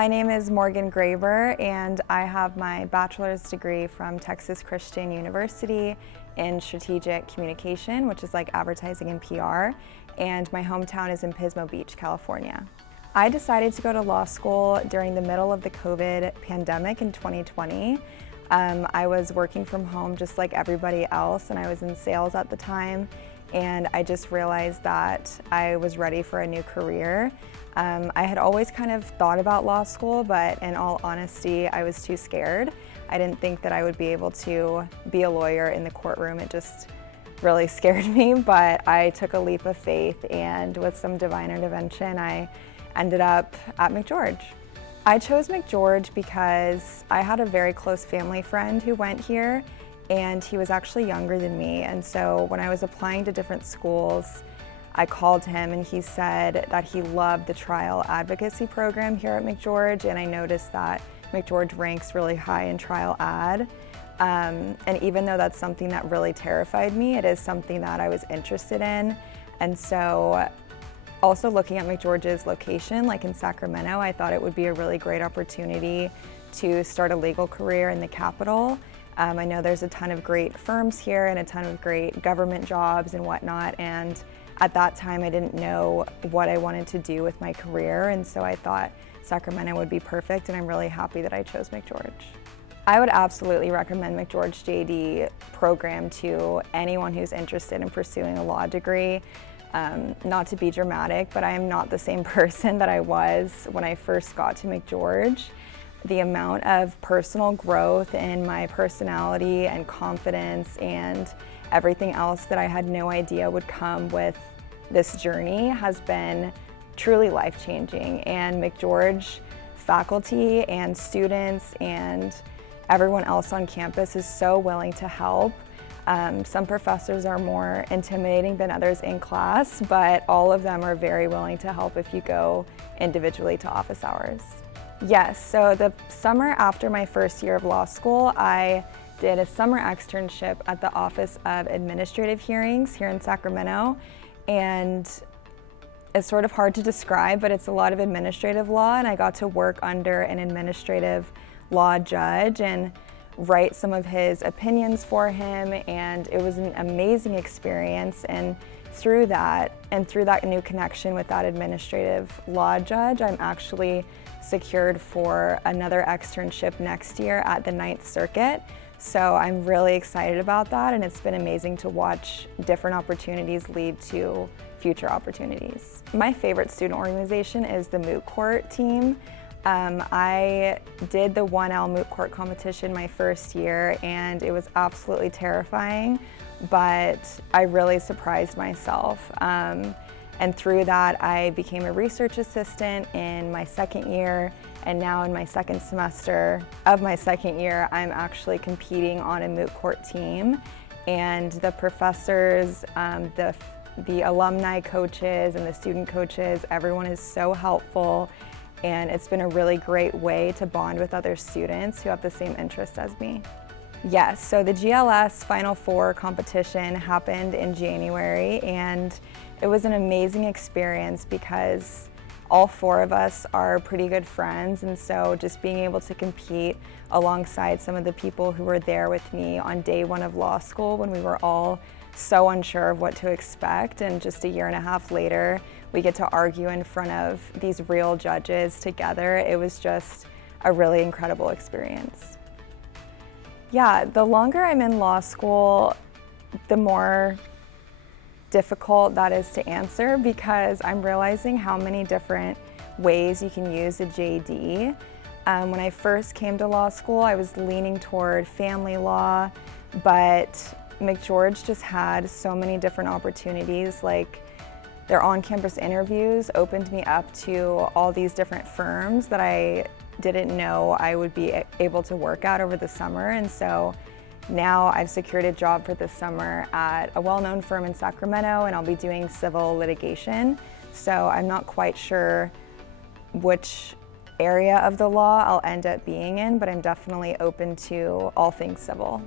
My name is Morgan Graber, and I have my bachelor's degree from Texas Christian University in strategic communication, which is like advertising and PR, and my hometown is in Pismo Beach, California. I decided to go to law school during the middle of the COVID pandemic in 2020. I was working from home just like everybody else, and I was in sales at the time, and I just realized that I was ready for a new career. I had always kind of thought about law school, but in all honesty, I was too scared. I didn't think that I would be able to be a lawyer in the courtroom. It just really scared me, but I took a leap of faith, and with some divine intervention, I ended up at McGeorge. I chose McGeorge because I had a very close family friend who went here, and he was actually younger than me. And so when I was applying to different schools, I called him and he said that he loved the trial advocacy program here at McGeorge, and I noticed that McGeorge ranks really high in trial ad. And even though that's something that really terrified me, it is something that I was interested in. And so also looking at McGeorge's location, like in Sacramento, I thought it would be a really great opportunity to start a legal career in the capital. I know there's a ton of great firms here and a ton of great government jobs and whatnot, and at that time I didn't know what I wanted to do with my career, and so I thought Sacramento would be perfect, and I'm really happy that I chose McGeorge. I would absolutely recommend McGeorge JD program to anyone who's interested in pursuing a law degree. Not to be dramatic, but I am not the same person that I was when I first got to McGeorge. The amount of personal growth in my personality and confidence and everything else that I had no idea would come with this journey has been truly life-changing. And McGeorge faculty and students and everyone else on campus is so willing to help. Some professors are more intimidating than others in class, but all of them are very willing to help if you go individually to office hours. Yes, so the summer after my first year of law school, I did a summer externship at the Office of Administrative Hearings here in Sacramento, and it's sort of hard to describe, but it's a lot of administrative law, and I got to work under an administrative law judge and write some of his opinions for him, and it was an amazing experience. And through that new connection with that administrative law judge, I'm actually secured for another externship next year at the Ninth Circuit. So I'm really excited about that, and it's been amazing to watch different opportunities lead to future opportunities. My favorite student organization is the Moot Court team. I did the 1L Moot Court Competition my first year, and it was absolutely terrifying, but I really surprised myself. And through that, I became a research assistant in my second year, and now in my second semester of my second year, I'm actually competing on a moot court team. And the professors, the alumni coaches and the student coaches, everyone is so helpful, and it's been a really great way to bond with other students who have the same interests as me. Yes, so the GLS Final Four competition happened in January, and it was an amazing experience because all four of us are pretty good friends, and so just being able to compete alongside some of the people who were there with me on day one of law school when we were all so unsure of what to expect, and just a year and a half later we get to argue in front of these real judges together. It was just a really incredible experience. Yeah, the longer I'm in law school, the more difficult that is to answer, because I'm realizing how many different ways you can use a JD. When I first came to law school, I was leaning toward family law, but McGeorge just had so many different opportunities. Like, their on-campus interviews opened me up to all these different firms that I didn't know I would be able to work at over the summer. And so now I've secured a job for this summer at a well-known firm in Sacramento, and I'll be doing civil litigation. So I'm not quite sure which area of the law I'll end up being in, but I'm definitely open to all things civil.